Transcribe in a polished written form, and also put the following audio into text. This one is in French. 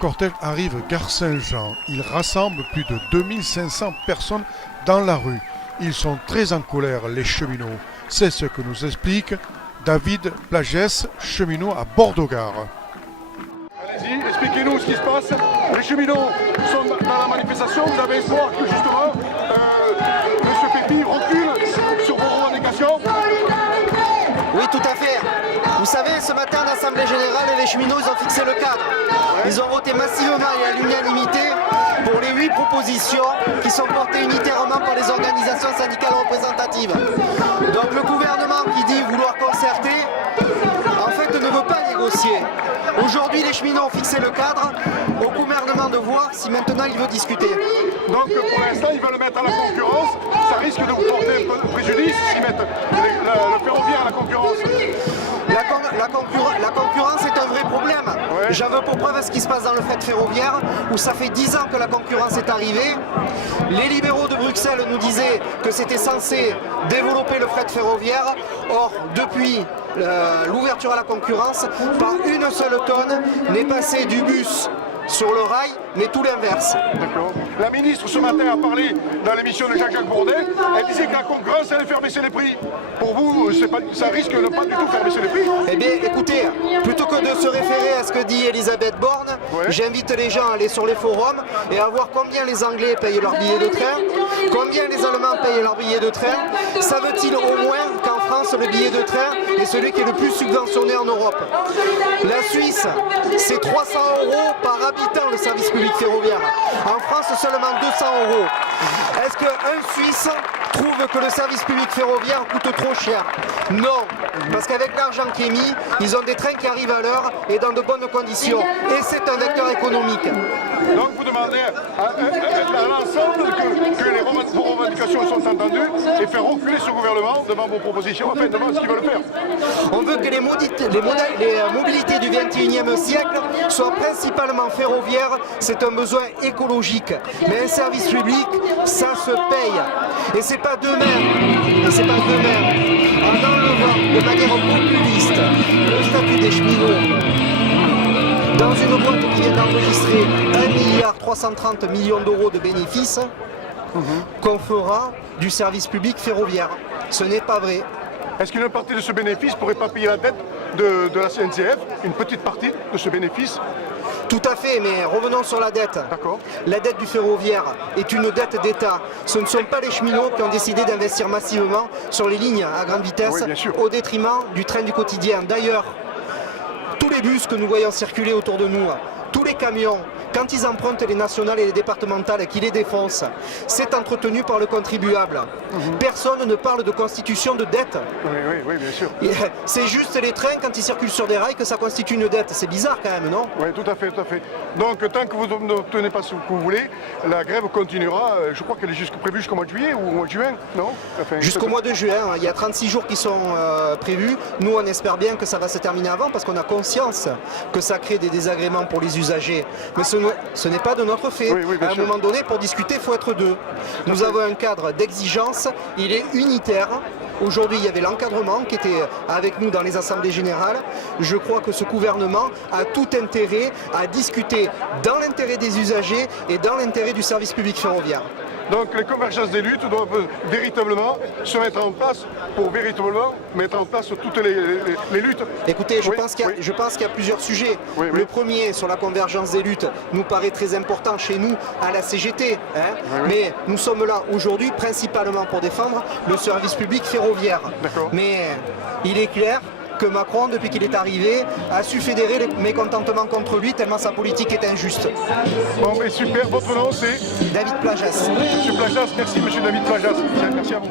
cortège arrive gare Saint-Jean. Il rassemble plus de 2500 personnes dans la rue. Ils sont très en colère, les cheminots. C'est ce que nous explique David Plagès, cheminot à Bordeaux-Gare. Allez-y, expliquez-nous ce qui se passe. Les cheminots sont dans la manifestation. Vous avez espoir que justement M. Pépi recule sur vos revendications? Oui, tout à fait. Vous savez, ce matin en Assemblée Générale, les cheminots ils ont fixé le cadre. Ils ont voté massivement et à l'unanimité pour les 8 propositions qui sont portées unitairement par les organisations syndicales représentatives. Donc le gouvernement qui dit vouloir concerter, en fait ne veut pas négocier. Aujourd'hui, les cheminots ont fixé le cadre, au gouvernement de voir si maintenant il veut discuter. Donc pour l'instant, ils veulent le mettre à la concurrence. Ça risque de vous porter un peu de préjudice s'ils mettent le ferroviaire à la concurrence. La concurrence est un vrai problème. Ouais. J'en veux pour preuve ce qui se passe dans le fret ferroviaire, où ça fait 10 ans que la concurrence est arrivée. Les libéraux de Bruxelles nous disaient que c'était censé développer le fret ferroviaire. Or, depuis l'ouverture à la concurrence, par une seule tonne n'est passé du bus sur le rail, mais tout l'inverse. D'accord. La ministre ce matin a parlé dans l'émission de Jacques Bourdin. Elle disait que la concurrence allait faire baisser les prix. Pour vous, ça risque de ne pas du tout faire baisser les prix? Eh bien, écoutez, plutôt que de se référer à ce que dit Elisabeth Borne, j'invite les gens à aller sur les forums et à voir combien les Anglais payent leur billet de train, combien les Allemands payent leur billet de train. Savent-ils au moins qu'en France, le billet de train est celui qui est le plus subventionné en Europe? La Suisse, c'est 300 € par habitant le service public ferroviaire. En France, seulement 200 €. Est-ce qu'un Suisse trouve que le service public ferroviaire coûte trop cher? Non, parce qu'avec l'argent qui est mis, ils ont des trains qui arrivent à l'heure et dans de bonnes conditions. Et c'est un vecteur économique. Donc vous demandez à l'ensemble que vos revendications sont entendues et faire reculer ce gouvernement devant vos propositions, enfin devant ce qu'ils veulent faire. On veut que les mobilités du 21e siècle soient principalement ferroviaires, c'est un besoin écologique. Mais un service public, ça se paye. Et c'est pas demain, en enlevant de manière populiste le statut des cheminots, dans une boîte qui vient d'enregistrer 1,330 milliard d'euros de bénéfices, qu'on fera du service public ferroviaire. Ce n'est pas vrai. Est-ce qu'une partie de ce bénéfice ne pourrait pas payer la dette de la CNCF, une petite partie de ce bénéfice? Tout à fait, mais revenons sur la dette. D'accord. La dette du ferroviaire est une dette d'État. Ce ne sont pas les cheminots qui ont décidé d'investir massivement sur les lignes à grande vitesse au détriment du train du quotidien. D'ailleurs, tous les bus que nous voyons circuler autour de nous, tous les camions, quand ils empruntent les nationales et les départementales qui les défoncent, c'est entretenu par le contribuable. Personne ne parle de constitution de dette. Oui, bien sûr. C'est juste les trains, quand ils circulent sur des rails, que ça constitue une dette. C'est bizarre quand même, non? Oui, tout à fait. Donc tant que vous n'obtenez pas ce que vous voulez, la grève continuera, je crois qu'elle est prévue jusqu'au mois de juillet ou au mois de juin, non? Jusqu'au mois de juin, il y a 36 jours qui sont prévus. Nous, on espère bien que ça va se terminer avant parce qu'on a conscience que ça crée des désagréments pour les usagers. Mais ce n'est pas de notre fait. À un moment donné, pour discuter, il faut être deux. Nous avons un cadre d'exigence, il est unitaire. Aujourd'hui, il y avait l'encadrement qui était avec nous dans les assemblées générales. Je crois que ce gouvernement a tout intérêt à discuter dans l'intérêt des usagers et dans l'intérêt du service public ferroviaire. Donc les convergences des luttes doivent véritablement se mettre en place pour véritablement mettre en place toutes les luttes. Écoutez, je pense qu'il y a plusieurs sujets. Le premier, sur la convergence des luttes, nous paraît très important chez nous à la CGT. Mais nous sommes là aujourd'hui principalement pour défendre le service public ferroviaire. Mais il est clair que Macron, depuis qu'il est arrivé, a su fédérer les mécontentements contre lui tellement sa politique est injuste. Bon, mais super, votre nom c'est? David Plagès. Monsieur Plagès, merci Monsieur David Plagès. Merci à vous.